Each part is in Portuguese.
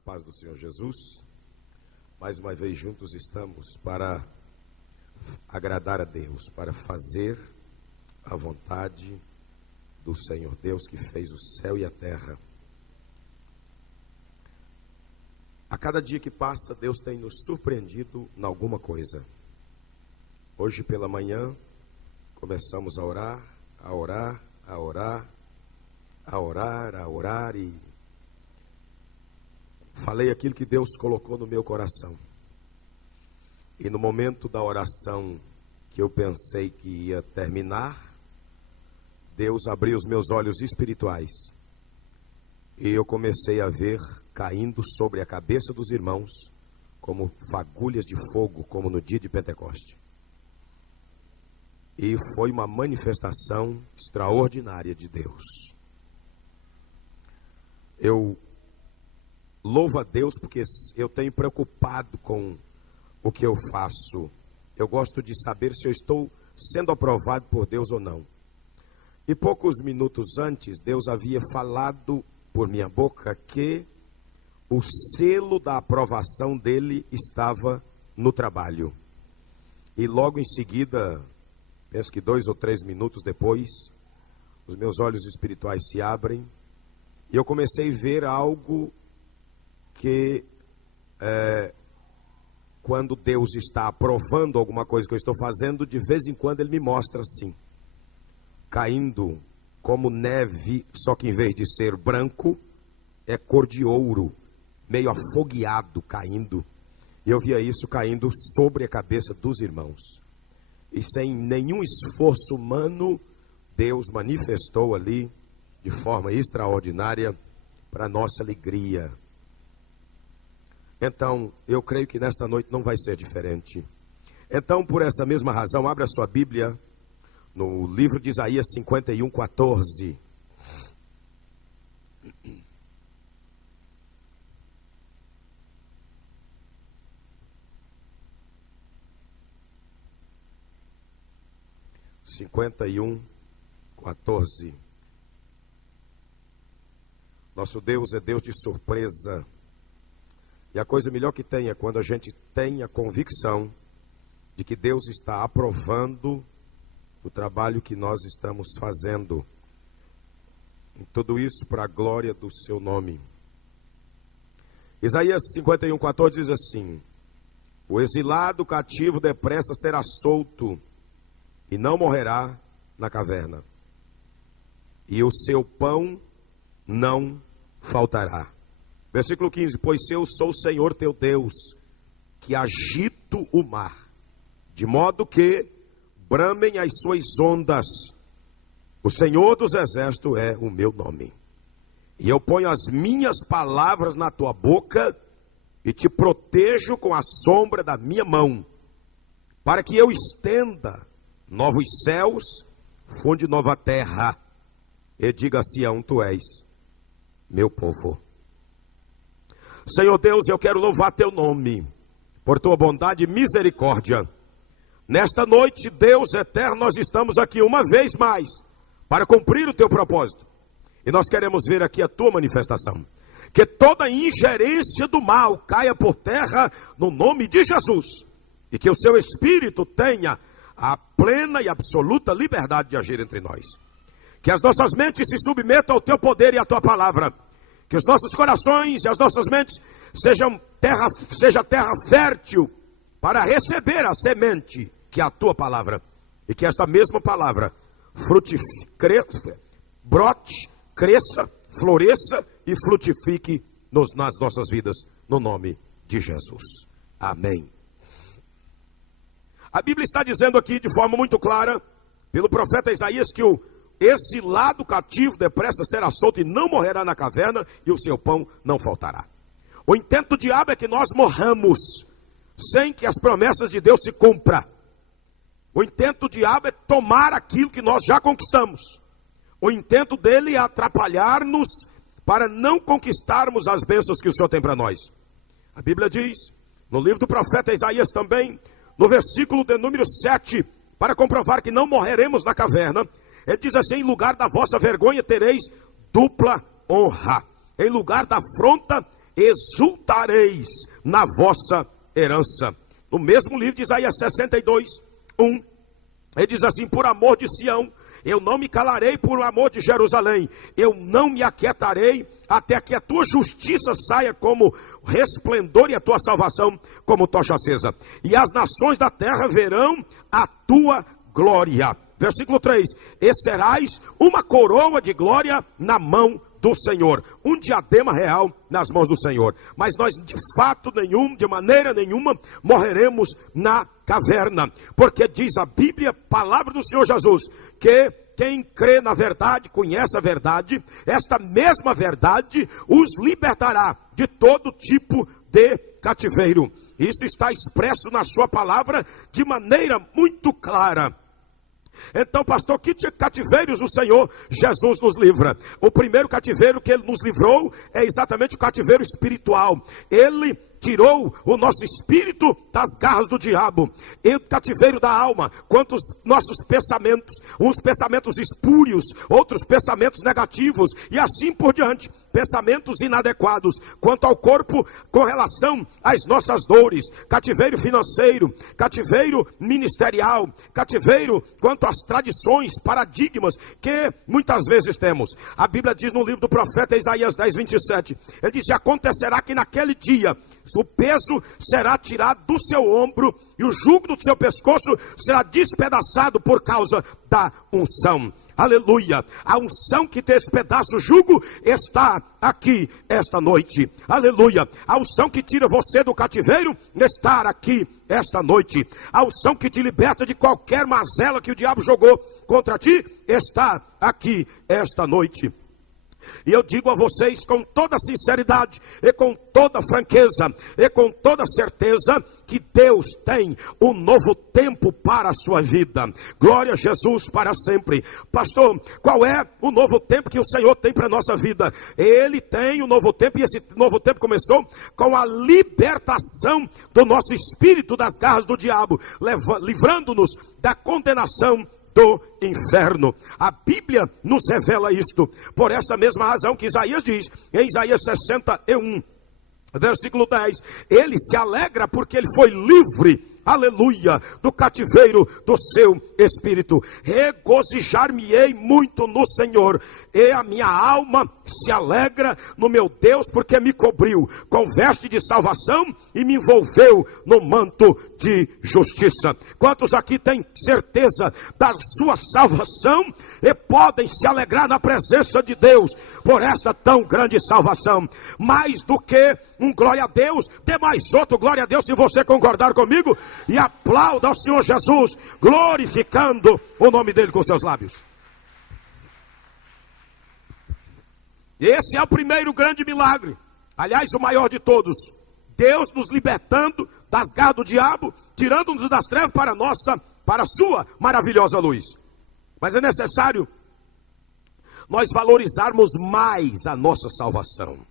Na paz do Senhor Jesus, mais uma vez juntos estamos para agradar a Deus, para fazer a vontade do Senhor Deus que fez o céu e a terra. A cada dia que passa, Deus tem nos surpreendido em alguma coisa. Hoje pela manhã, começamos a orar e falei aquilo que Deus colocou no meu coração. E no momento da oração que eu pensei que ia terminar, Deus abriu os meus olhos espirituais. E eu comecei a ver caindo sobre a cabeça dos irmãos como fagulhas de fogo, como no dia de Pentecoste. E foi uma manifestação extraordinária de Deus. Eu louvo a Deus porque eu tenho preocupado com o que eu faço. Eu gosto de saber se eu estou sendo aprovado por Deus ou não. E poucos minutos antes, Deus havia falado por minha boca que o selo da aprovação dele estava no trabalho. E logo em seguida, penso que 2 ou 3 minutos depois, os meus olhos espirituais se abrem e eu comecei a ver algo que quando Deus está aprovando alguma coisa que eu estou fazendo, de vez em quando Ele me mostra assim, caindo como neve, só que em vez de ser branco, é cor de ouro, meio afogueado caindo. E eu via isso caindo sobre a cabeça dos irmãos. E sem nenhum esforço humano, Deus manifestou ali, de forma extraordinária, para nossa alegria. Então, eu creio que nesta noite não vai ser diferente. Então, por essa mesma razão, abra sua Bíblia no livro de Isaías 51:14. Nosso Deus é Deus de surpresa. E a coisa melhor que tem é quando a gente tem a convicção de que Deus está aprovando o trabalho que nós estamos fazendo. E tudo isso para a glória do seu nome. Isaías 51:14 diz assim: o exilado cativo depressa será solto e não morrerá na caverna, e o seu pão não faltará. Versículo 15: pois eu sou o Senhor teu Deus, que agito o mar, de modo que bramem as suas ondas. O Senhor dos exércitos é o meu nome. E eu ponho as minhas palavras na tua boca, e te protejo com a sombra da minha mão, para que eu estenda novos céus, funde nova terra, e diga a Sião: tu és meu povo. Senhor Deus, eu quero louvar teu nome, por tua bondade e misericórdia. Nesta noite, Deus eterno, nós estamos aqui uma vez mais, para cumprir o teu propósito. E nós queremos ver aqui a tua manifestação. Que toda ingerência do mal caia por terra, no nome de Jesus. E que o seu Espírito tenha a plena e absoluta liberdade de agir entre nós. Que as nossas mentes se submetam ao teu poder e à tua palavra. Que os nossos corações e as nossas mentes seja terra fértil para receber a semente que é a tua palavra. E que esta mesma palavra brote, cresça, floresça e frutifique nas nossas vidas, no nome de Jesus. Amém. A Bíblia está dizendo aqui de forma muito clara, pelo profeta Isaías, que o exilado cativo depressa será solto e não morrerá na caverna, e o seu pão não faltará. O intento do diabo é que nós morramos sem que as promessas de Deus se cumpram. O intento do diabo é tomar aquilo que nós já conquistamos. O intento dele é atrapalhar-nos para não conquistarmos as bênçãos que o Senhor tem para nós. A Bíblia diz, no livro do profeta Isaías também, no versículo de número 7, para comprovar que não morreremos na caverna, ele diz assim: em lugar da vossa vergonha tereis dupla honra, em lugar da afronta exultareis na vossa herança. No mesmo livro de Isaías 62, 1, ele diz assim: por amor de Sião, eu não me calarei, por amor de Jerusalém, eu não me aquietarei, até que a tua justiça saia como resplendor e a tua salvação como tocha acesa. E as nações da terra verão a tua glória. Versículo 3: e serás uma coroa de glória na mão do Senhor, um diadema real nas mãos do Senhor. Mas nós de fato nenhum, de maneira nenhuma, morreremos na caverna, porque diz a Bíblia, palavra do Senhor Jesus, que quem crê na verdade, conhece a verdade, esta mesma verdade os libertará de todo tipo de cativeiro. Isso está expresso na sua palavra de maneira muito clara. Então, pastor, que cativeiros o Senhor Jesus nos livra? O primeiro cativeiro que Ele nos livrou é exatamente o cativeiro espiritual. Ele tirou o nosso espírito das garras do diabo. E o cativeiro da alma, quanto os nossos pensamentos, uns pensamentos espúrios, outros pensamentos negativos, e assim por diante, pensamentos inadequados, quanto ao corpo, com relação às nossas dores, cativeiro financeiro, cativeiro ministerial, cativeiro quanto às tradições, paradigmas, que muitas vezes temos. A Bíblia diz no livro do profeta Isaías 10, 27, ele diz: acontecerá que naquele dia, o peso será tirado do seu ombro e o jugo do seu pescoço será despedaçado por causa da unção. Aleluia. A unção que despedaça o jugo está aqui esta noite. Aleluia. A unção que tira você do cativeiro está aqui esta noite. A unção que te liberta de qualquer mazela que o diabo jogou contra ti está aqui esta noite. E eu digo a vocês com toda sinceridade, e com toda franqueza, e com toda certeza, que Deus tem um novo tempo para a sua vida. Glória a Jesus para sempre. Pastor, qual é o novo tempo que o Senhor tem para a nossa vida? Ele tem um novo tempo, e esse novo tempo começou com a libertação do nosso espírito das garras do diabo, livrando-nos da condenação do inferno. A Bíblia nos revela isto. Por essa mesma razão que Isaías diz, em Isaías 61, versículo 10, ele se alegra porque ele foi livre, aleluia, do cativeiro do seu espírito. Regozijar-me-ei muito no Senhor, e a minha alma se alegra no meu Deus, porque me cobriu com veste de salvação e me envolveu no manto de justiça. Quantos aqui têm certeza da sua salvação e podem se alegrar na presença de Deus por esta tão grande salvação? Mais do que um glória a Deus, dê mais outro glória a Deus, se você concordar comigo, e aplauda ao Senhor Jesus, glorificando o nome dele com seus lábios. Esse é o primeiro grande milagre, aliás, o maior de todos. Deus nos libertando das garras do diabo, tirando-nos das trevas para a sua maravilhosa luz. Mas é necessário nós valorizarmos mais a nossa salvação.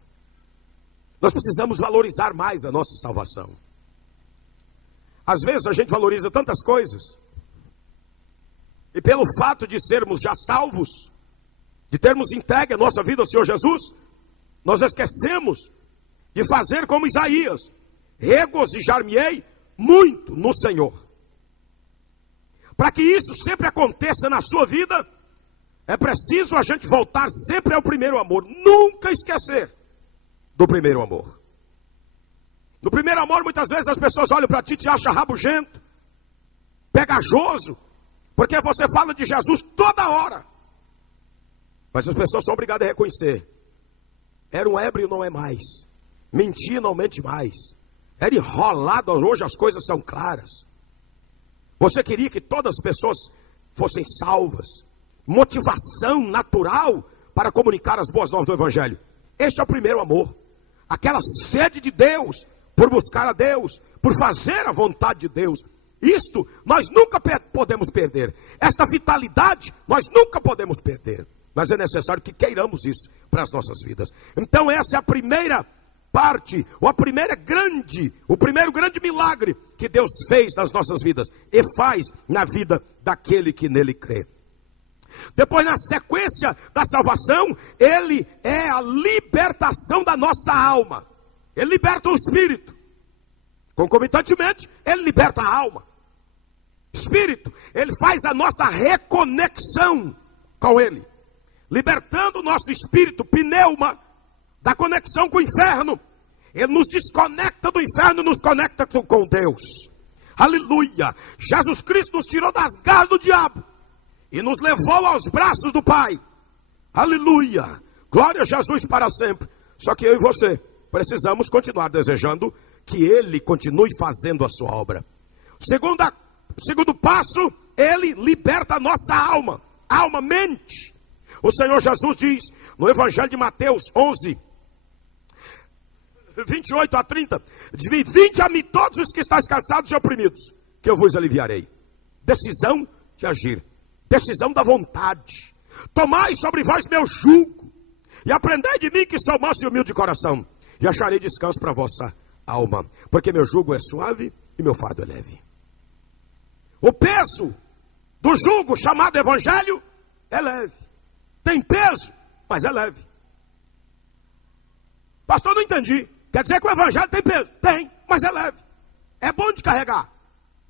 Nós precisamos valorizar mais a nossa salvação. Às vezes a gente valoriza tantas coisas, e pelo fato de sermos já salvos, de termos entregue a nossa vida ao Senhor Jesus, nós esquecemos de fazer como Isaías: regozijar-me-ei muito no Senhor. Para que isso sempre aconteça na sua vida, é preciso a gente voltar sempre ao primeiro amor, nunca esquecer do primeiro amor. No primeiro amor, muitas vezes as pessoas olham para ti e te acham rabugento, pegajoso, porque você fala de Jesus toda hora. Mas as pessoas são obrigadas a reconhecer: era um ébrio, não é mais. Mentia, não mente mais. Era enrolado, hoje as coisas são claras. Você queria que todas as pessoas fossem salvas. Motivação natural para comunicar as boas novas do Evangelho. Este é o primeiro amor. Aquela sede de Deus, por buscar a Deus, por fazer a vontade de Deus. Isto nós nunca podemos perder. Esta vitalidade nós nunca podemos perder. Mas é necessário que queiramos isso para as nossas vidas. Então essa é a primeira parte, ou o primeiro grande milagre que Deus fez nas nossas vidas e faz na vida daquele que nele crê. Depois, na sequência da salvação, ele é a libertação da nossa alma. ele liberta o espírito. Concomitantemente, ele liberta a alma. Espírito, ele faz a nossa reconexão com ele, libertando o nosso espírito, pneuma, da conexão com o inferno. Ele nos desconecta do inferno e nos conecta com Deus. Aleluia. Jesus Cristo nos tirou das garras do diabo e nos levou aos braços do Pai. Aleluia. Glória a Jesus para sempre. Só que eu e você precisamos continuar desejando que Ele continue fazendo a sua obra. Segundo passo, Ele liberta a nossa alma. Alma, mente. O Senhor Jesus diz no Evangelho de Mateus 11, 28 a 30, vinde a mim todos os que estáis cansados e oprimidos, que eu vos aliviarei. Decisão de agir, decisão da vontade. Tomai sobre vós meu jugo, e aprendei de mim que sou manso e humilde de coração, e acharei descanso para a vossa alma, porque meu jugo é suave e meu fardo é leve. O peso do jugo chamado Evangelho é leve. Tem peso, mas é leve. Pastor, não entendi. Quer dizer que o Evangelho tem peso? Tem, mas é leve. É bom de carregar.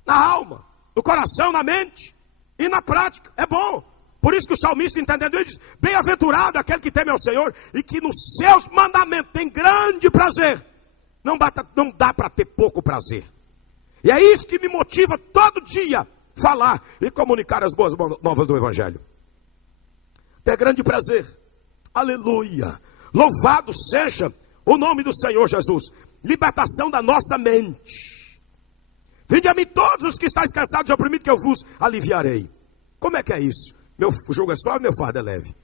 Na alma, no coração, na mente e na prática. É bom. Por isso que o salmista, entendendo isso, diz: bem-aventurado aquele que teme ao Senhor e que nos seus mandamentos tem grande prazer. Não dá para ter pouco prazer. E é isso que me motiva todo dia falar e comunicar as boas novas do Evangelho. Ter grande prazer. Aleluia. Louvado seja o nome do Senhor Jesus. Libertação da nossa mente. Vinde a mim todos os que estáis cansados e oprimidos, que eu vos aliviarei. Como é que é isso? Meu jugo é suave, meu fardo é leve.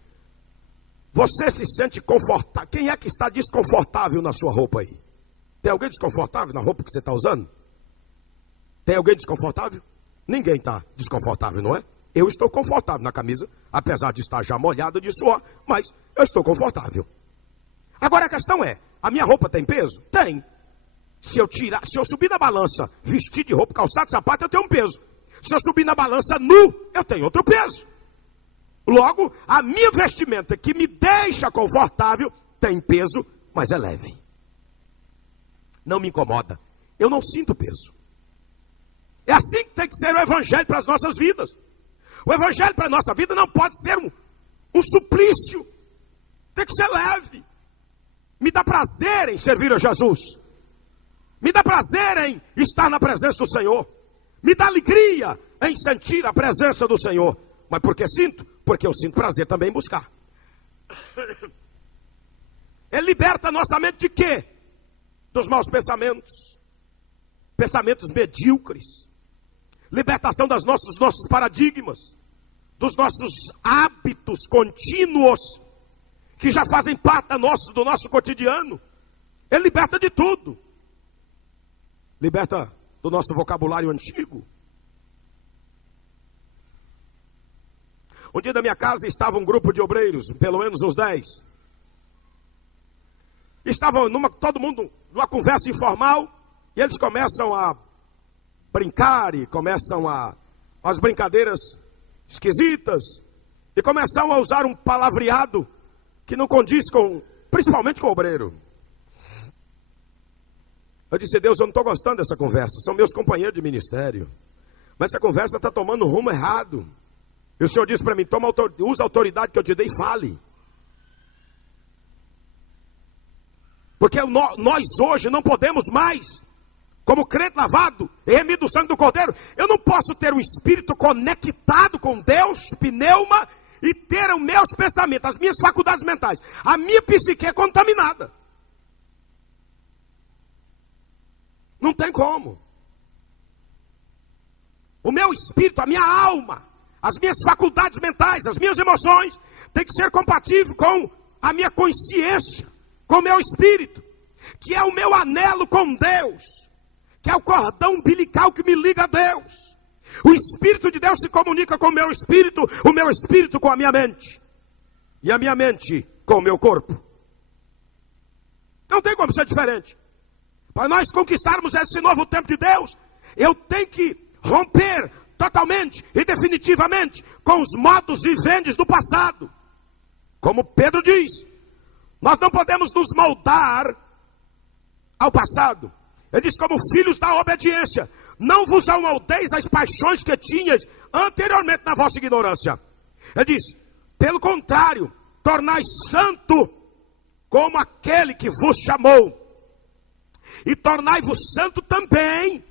Você se sente confortável? Quem é que está desconfortável na sua roupa aí? Tem alguém desconfortável na roupa que você está usando? Tem alguém desconfortável? Ninguém está desconfortável, não é? Eu estou confortável na camisa, apesar de estar já molhada de suor, mas eu estou confortável. Agora a questão é, a minha roupa tem peso? Tem. Se eu subir na balança, vestir de roupa, calçado, sapato, eu tenho um peso. Se eu subir na balança nu, eu tenho outro peso. Logo, a minha vestimenta que me deixa confortável tem peso, mas é leve. Não me incomoda. Eu não sinto peso. É assim que tem que ser o Evangelho para as nossas vidas. O Evangelho para a nossa vida não pode ser um suplício. Tem que ser leve. Me dá prazer em servir a Jesus. Me dá prazer em estar na presença do Senhor. Me dá alegria em sentir a presença do Senhor. Mas por que sinto? Porque eu sinto prazer também em buscar. Ele liberta a nossa mente de quê? Dos maus pensamentos. Pensamentos medíocres. Libertação dos nossos paradigmas. Dos nossos hábitos contínuos. Que já fazem parte do nosso cotidiano. Ele liberta de tudo. Liberta do nosso vocabulário antigo. Um dia na minha casa estava um grupo de obreiros, pelo menos uns 10. Estavam todo mundo numa conversa informal, e eles começam a brincar, e começam as brincadeiras esquisitas, e começam a usar um palavreado que não condiz principalmente com o obreiro. Eu disse: Deus, eu não estou gostando dessa conversa, são meus companheiros de ministério, mas essa conversa está tomando um rumo errado. E o Senhor disse para mim: usa a autoridade que eu te dei e fale. Porque nós hoje não podemos mais, como crente lavado e remido do sangue do Cordeiro, eu não posso ter um espírito conectado com Deus, pneuma, e ter os meus pensamentos, as minhas faculdades mentais, a minha psique é contaminada. Não tem como. O meu espírito, a minha alma, as minhas faculdades mentais, as minhas emoções, tem que ser compatível com a minha consciência, com o meu espírito, que é o meu anelo com Deus, que é o cordão umbilical que me liga a Deus. O Espírito de Deus se comunica com o meu espírito com a minha mente, e a minha mente com o meu corpo. Não tem como ser diferente. Para nós conquistarmos esse novo tempo de Deus, eu tenho que romper totalmente e definitivamente com os modos vivendes do passado. Como Pedro diz, nós não podemos nos moldar ao passado. Ele diz, como filhos da obediência, não vos amoldeis as paixões que tinhas anteriormente na vossa ignorância. Ele diz, pelo contrário, tornai santo como aquele que vos chamou. E tornai-vos santo também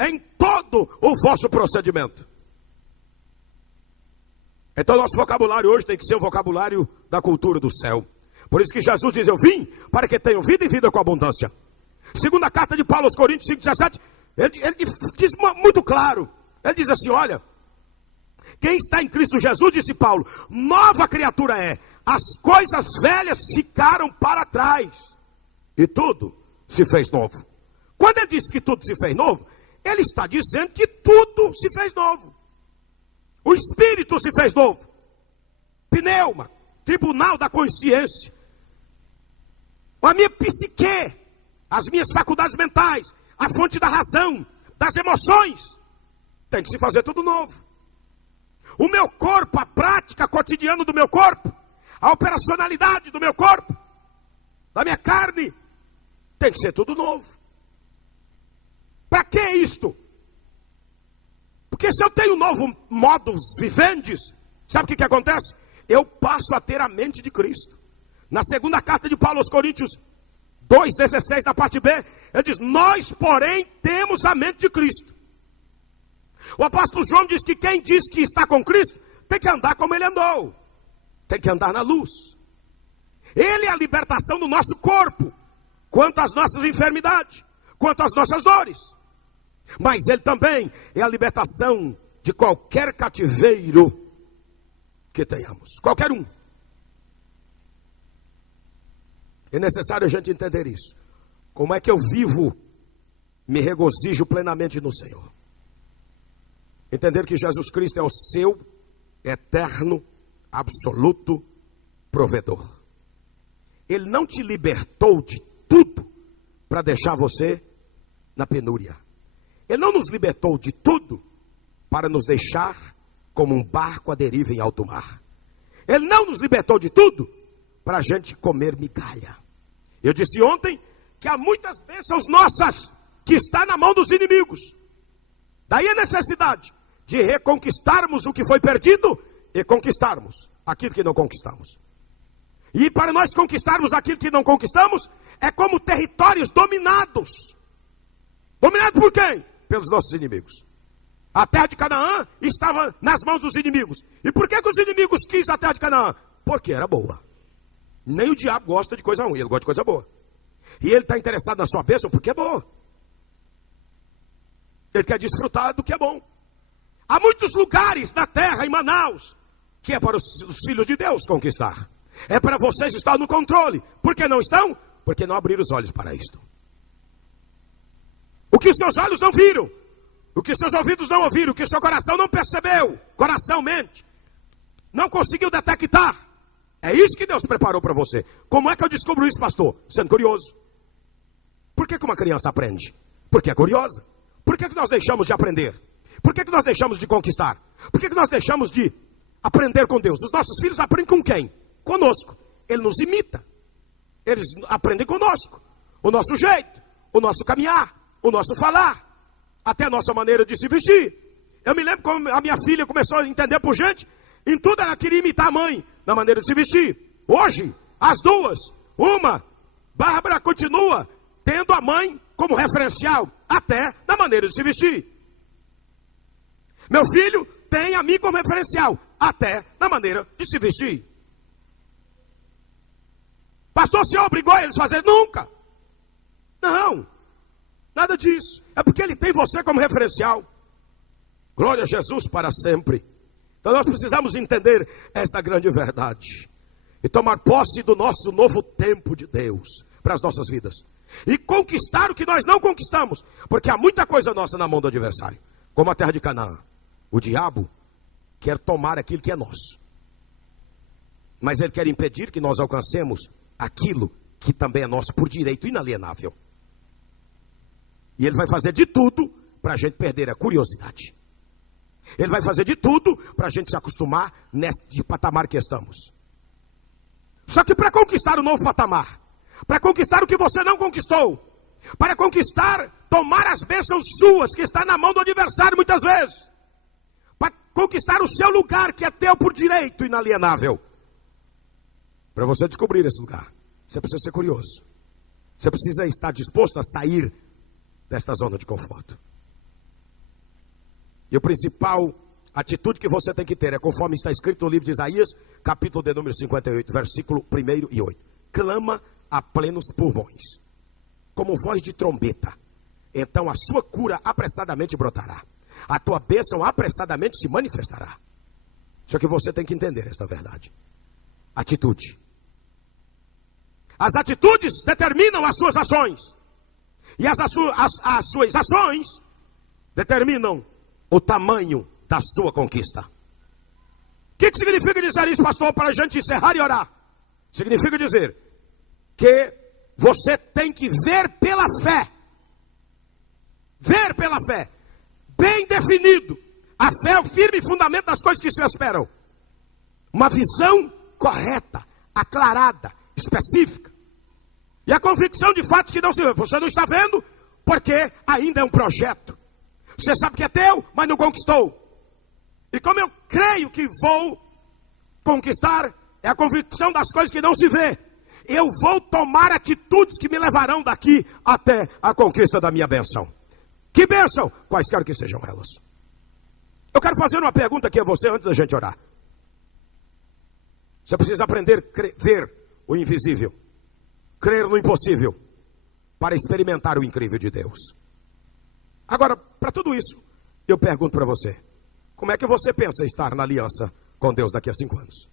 em todo o vosso procedimento. Então nosso vocabulário hoje tem que ser o vocabulário da cultura do céu. Por isso que Jesus diz, eu vim para que tenham vida e vida com abundância. Segunda carta de Paulo aos Coríntios 5,17, ele diz muito claro. Ele diz assim, olha, quem está em Cristo Jesus, disse Paulo, nova criatura é. As coisas velhas ficaram para trás e tudo se fez novo. Quando ele diz que tudo se fez novo, ele está dizendo que tudo se fez novo. O espírito se fez novo. Pneuma, tribunal da consciência. A minha psique, as minhas faculdades mentais, a fonte da razão, das emoções, tem que se fazer tudo novo. O meu corpo, a prática cotidiana do meu corpo, a operacionalidade do meu corpo, da minha carne, tem que ser tudo novo. Para que isto? Porque se eu tenho um novo modus vivendi, sabe o que acontece? Eu passo a ter a mente de Cristo. Na segunda carta de Paulo aos Coríntios 2,16, na parte B, ele diz, nós, porém, temos a mente de Cristo. O apóstolo João diz que quem diz que está com Cristo, tem que andar como ele andou. Tem que andar na luz. Ele é a libertação do nosso corpo, quanto às nossas enfermidades, quanto às nossas dores. Mas ele também é a libertação de qualquer cativeiro que tenhamos. Qualquer um. É necessário a gente entender isso. Como é que eu vivo, me regozijo plenamente no Senhor? Entender que Jesus Cristo é o seu eterno, absoluto provedor. Ele não te libertou de tudo para deixar você na penúria. Ele não nos libertou de tudo para nos deixar como um barco à deriva em alto mar. Ele não nos libertou de tudo para a gente comer migalha. Eu disse ontem que há muitas bênçãos nossas que estão na mão dos inimigos. Daí a necessidade de reconquistarmos o que foi perdido e conquistarmos aquilo que não conquistamos. E para nós conquistarmos aquilo que não conquistamos, é como territórios dominados. Dominado por quem? Pelos nossos inimigos. A terra de Canaã estava nas mãos dos inimigos. E por que os inimigos quis a terra de Canaã? Porque era boa. Nem o diabo gosta de coisa ruim, ele gosta de coisa boa. E ele está interessado na sua bênção porque é boa. Ele quer desfrutar do que é bom. Há muitos lugares na terra, em Manaus, que é para os filhos de Deus conquistar. É para vocês estar no controle. Por que não estão? Porque não abriram os olhos para isto. O que os seus olhos não viram, o que os seus ouvidos não ouviram, o que o seu coração não percebeu, coração, mente, não conseguiu detectar. É isso que Deus preparou para você. Como é que eu descubro isso, pastor? Sendo curioso. Por que uma criança aprende? Porque é curiosa. Por que nós deixamos de aprender? Por que nós deixamos de conquistar? Por que nós deixamos de aprender com Deus? Os nossos filhos aprendem com quem? Conosco. Ele nos imita. Eles aprendem conosco. O nosso jeito, o nosso caminhar, o nosso falar, até a nossa maneira de se vestir. Eu me lembro quando a minha filha começou a entender por gente, em tudo ela queria imitar a mãe, na maneira de se vestir. Hoje, as duas, Bárbara continua tendo a mãe como referencial, até na maneira de se vestir. Meu filho tem a mim como referencial, até na maneira de se vestir. Pastor, o senhor obrigou eles a fazer? Nunca. Não, nada disso. É porque ele tem você como referencial. Glória a Jesus para sempre. Então nós precisamos entender esta grande verdade. E tomar posse do nosso novo tempo de Deus para as nossas vidas. E conquistar o que nós não conquistamos. Porque há muita coisa nossa na mão do adversário. Como a terra de Canaã. O diabo quer tomar aquilo que é nosso. Mas ele quer impedir que nós alcancemos aquilo que também é nosso por direito inalienável. E ele vai fazer de tudo para a gente perder a curiosidade. Ele vai fazer de tudo para a gente se acostumar neste patamar que estamos. Só que para conquistar o novo patamar, para conquistar o que você não conquistou, para conquistar, tomar as bênçãos suas, que está na mão do adversário muitas vezes, para conquistar o seu lugar, que é teu por direito inalienável. Para você descobrir esse lugar, você precisa ser curioso. Você precisa estar disposto a sair desta zona de conforto. E a principal atitude que você tem que ter é conforme está escrito no livro de Isaías, capítulo de número 58, versículo 1 e 8. Clama a plenos pulmões, como voz de trombeta. Então a sua cura apressadamente brotará. A tua bênção apressadamente se manifestará. Só que você tem que entender esta verdade. Atitude. As atitudes determinam as suas ações. E as suas ações determinam o tamanho da sua conquista. O que significa dizer isso, pastor, para a gente encerrar e orar? Significa dizer que você tem que ver pela fé. Ver pela fé. Bem definido. A fé é o firme fundamento das coisas que se esperam. Uma visão correta, aclarada, específica. E a convicção de fatos que não se vê. Você não está vendo porque ainda é um projeto. Você sabe que é teu, mas não conquistou. E como eu creio que vou conquistar, é a convicção das coisas que não se vê. Eu vou tomar atitudes que me levarão daqui até a conquista da minha bênção. Que bênção? Quaisquer que sejam elas. Eu quero fazer uma pergunta aqui a você antes da gente orar. Você precisa aprender a ver o invisível, crer no impossível, para experimentar o incrível de Deus. Agora, para tudo isso, eu pergunto para você, como é que você pensa estar na aliança com Deus daqui a 5 anos?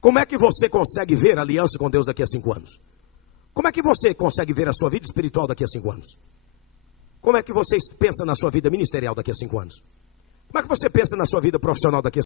Como é que você consegue ver a aliança com Deus daqui a 5 anos? Como é que você consegue ver a sua vida espiritual daqui a 5 anos? Como é que você pensa na sua vida ministerial daqui a 5 anos? Como é que você pensa na sua vida profissional daqui a